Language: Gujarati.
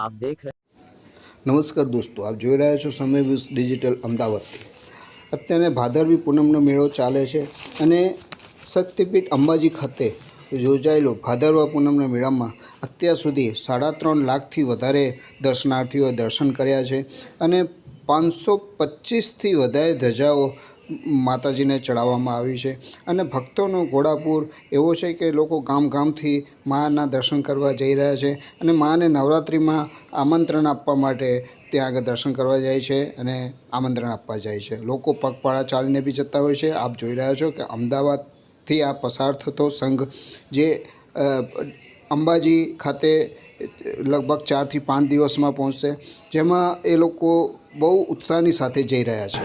आप देख रहे નમસ્કાર દોસ્તો, આપ જોઈ રહ્યા છો સમય વીસ ડિજિટલ અમદાવાદથી। અત્યારે ભાદરવી પૂનમનો મેળો ચાલે છે અને શક્તિપીઠ અંબાજી ખાતે યોજાયેલો ભાદરવા પૂનમના મેળામાં અત્યાર સુધી 3.5 લાખથી વધારે દર્શનાર્થીઓએ દર્શન કર્યા છે અને 525થી વધારે ધજાઓ માતાજીને ચડાવવામાં આવી છે અને ભક્તોનો ઘોડાપૂર એવો છે કે લોકો ગામ ગામથી માના દર્શન કરવા જઈ રહ્યા છે અને માને નવરાત્રિમાં આમંત્રણ આપવા માટે ત્યાં આગળ દર્શન કરવા જાય છે અને આમંત્રણ આપવા જાય છે। લોકો પગપાળા ચાલીને બી જતા હોય છે। આપ જોઈ રહ્યા છો કે અમદાવાદથી આ પસાર થતો સંઘ જે અંબાજી ખાતે લગભગ 4 થી 5 દિવસમાં પહોંચશે, જેમાં એ લોકો બહુ ઉત્સાહની સાથે જઈ રહ્યા છે।